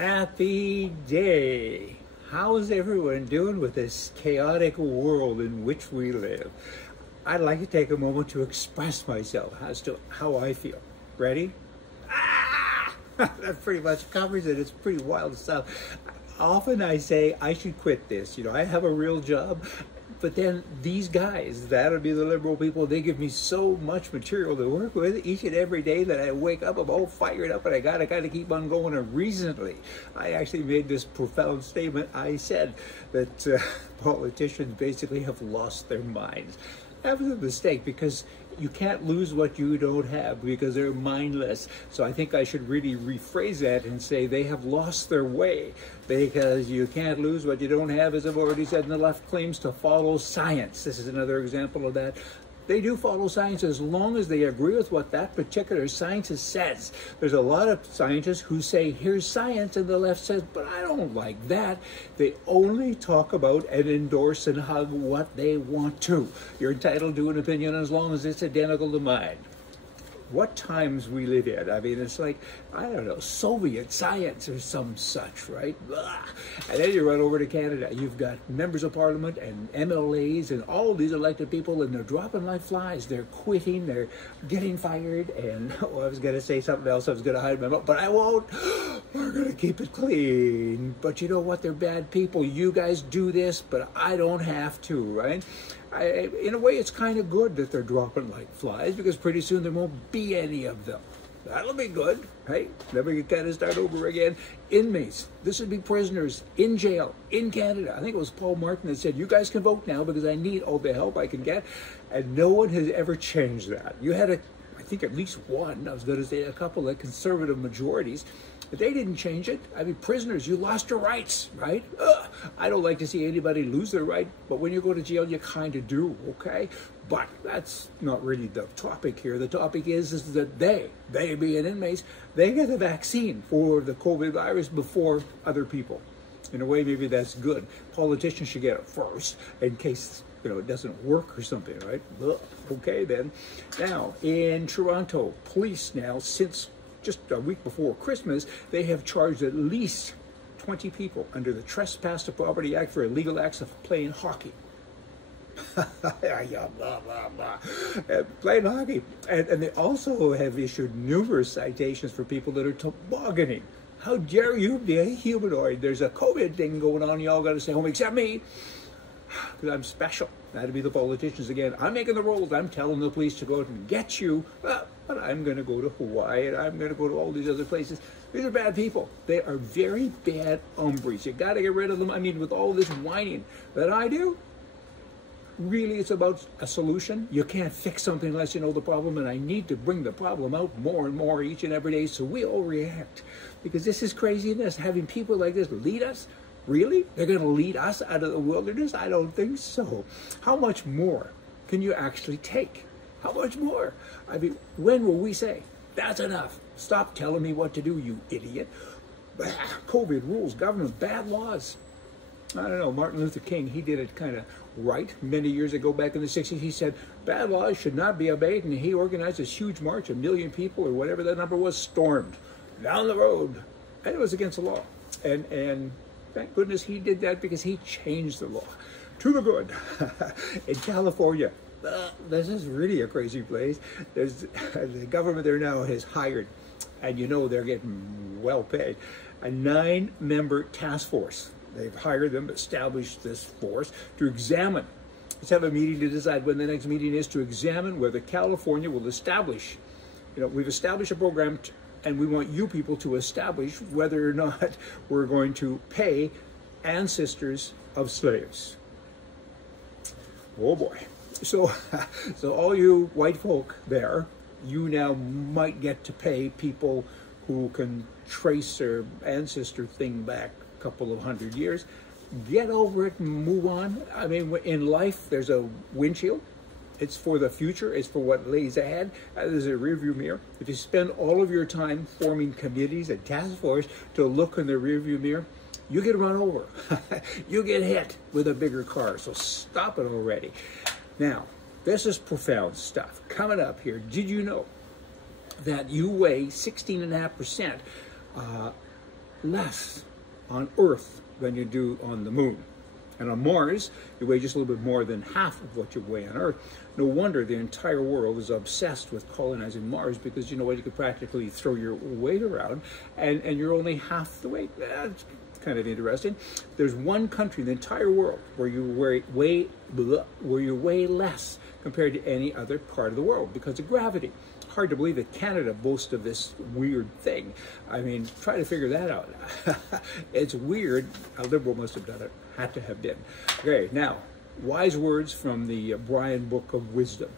Happy day! How's everyone doing with this chaotic world in which we live? I'd like to take a moment to express myself as to how I feel. Ready? Ah! That pretty much covers it. It's pretty wild stuff. Often I say I should quit this. You know, I have a real job. But then these guys, that'll be the liberal people, they give me so much material to work with each and every day that I wake up, I'm all fired up and I gotta kind of keep on going. And recently, I actually made this profound statement. I said that politicians basically have lost their minds. That was a mistake because you can't lose what you don't have because they're mindless. So I think I should really rephrase that and say they have lost their way because you can't lose what you don't have, as I've already said, and the left claims to follow science. This is another example of that. They do follow science as long as they agree with what that particular scientist says. There's a lot of scientists who say, here's science, and the left says, but I don't like that. They only talk about and endorse and hug what they want to. You're entitled to an opinion as long as it's identical to mine. What times we live in. I mean, it's like, I don't know, Soviet science or some such, right? Blah. And then you run over to Canada. You've got members of parliament and MLAs and all these elected people, and they're dropping like flies. They're quitting, they're getting fired, and I was going to say something else. I was going to hide my mouth, but I won't. We're going to keep it clean. But you know what? They're bad people. You guys do this, but I don't have to, right? In a way, it's kind of good that they're dropping like flies because pretty soon there won't be any of them. That'll be good, right? Then we can kind of start over again. Inmates, this would be prisoners in jail in Canada. I think it was Paul Martin that said, you guys can vote now because I need all the help I can get. And no one has ever changed that. You had I think at least one, I was going to say a couple of conservative majorities, but they didn't change it. I mean, prisoners, you lost your rights, right? I don't like to see anybody lose their right, but when you go to jail, you kind of do, okay? But that's not really the topic here. The topic is that they being inmates, they get the vaccine for the COVID virus before other people. In a way, maybe that's good. Politicians should get it first in case, you know, it doesn't work or something, right? Okay, then. Now, in Toronto, police now, since just a week before Christmas, they have charged at least 20 people under the Trespass to Property Act for illegal acts of playing hockey. Yeah, blah, blah, blah. Playing hockey. And they also have issued numerous citations for people that are tobogganing. How dare you be a humanoid? There's a COVID thing going on. You all got to stay home except me. Because I'm special. That'd be the politicians again. I'm making the rules. I'm telling the police to go out and get you. But I'm going to go to Hawaii and I'm going to go to all these other places. These are bad people. They are very bad hombres. You got to get rid of them. I mean, with all this whining that I do, really it's about a solution. You can't fix something unless you know the problem. And I need to bring the problem out more and more each and every day so we all react. Because this is craziness. Having people like this lead us. Really? They're going to lead us out of the wilderness? I don't think so. How much more can you actually take? How much more? I mean, when will we say, that's enough? Stop telling me what to do, you idiot. COVID rules, government, bad laws. I don't know, Martin Luther King, he did it kind of right many years ago back in the 60s. He said, bad laws should not be obeyed, and he organized this huge march, 1 million people, or whatever that number was, stormed down the road. And it was against the law. And thank goodness he did that because he changed the law to the good. In California, this is really a crazy place. The government there now has hired, and you know they're getting well paid, a 9-member task force. They've hired them, established this force to examine. Let's have a meeting to decide when the next meeting is to examine whether California will establish, you know, we've established a program and we want you people to establish whether or not we're going to pay ancestors of slaves. Oh boy. So all you white folk there, you now might get to pay people who can trace their ancestor thing back a couple of 100 years. Get over it and move on. I mean, in life, there's a windshield. It's for the future. It's for what lays ahead. There's a rearview mirror. If you spend all of your time forming committees and task force to look in the rearview mirror, you get run over. You get hit with a bigger car. So stop it already. Now, this is profound stuff. Coming up here, did you know that you weigh 16.5% less on Earth than you do on the moon. And on Mars, you weigh just a little bit more than half of what you weigh on Earth. No wonder the entire world is obsessed with colonizing Mars, because you know what, you could practically throw your weight around and you're only half the weight. That's kind of interesting. There's one country in the entire world where you weigh less compared to any other part of the world because of gravity. Hard to believe that Canada boasts of this weird thing. I mean, try to figure that out. It's weird. A liberal must have done it. Had to have been. Okay, now, wise words from the Brian Book of Wisdom.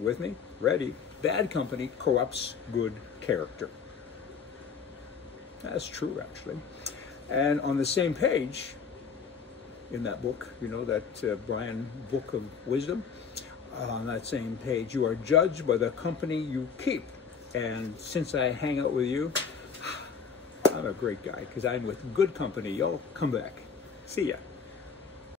With me? Ready? Bad company corrupts good character. That's true, actually. And on the same page, in that book, you know, that Brian Book of Wisdom, on that same page, you are judged by the company you keep. And since I hang out with you, I'm a great guy because I'm with good company. Y'all come back. See ya.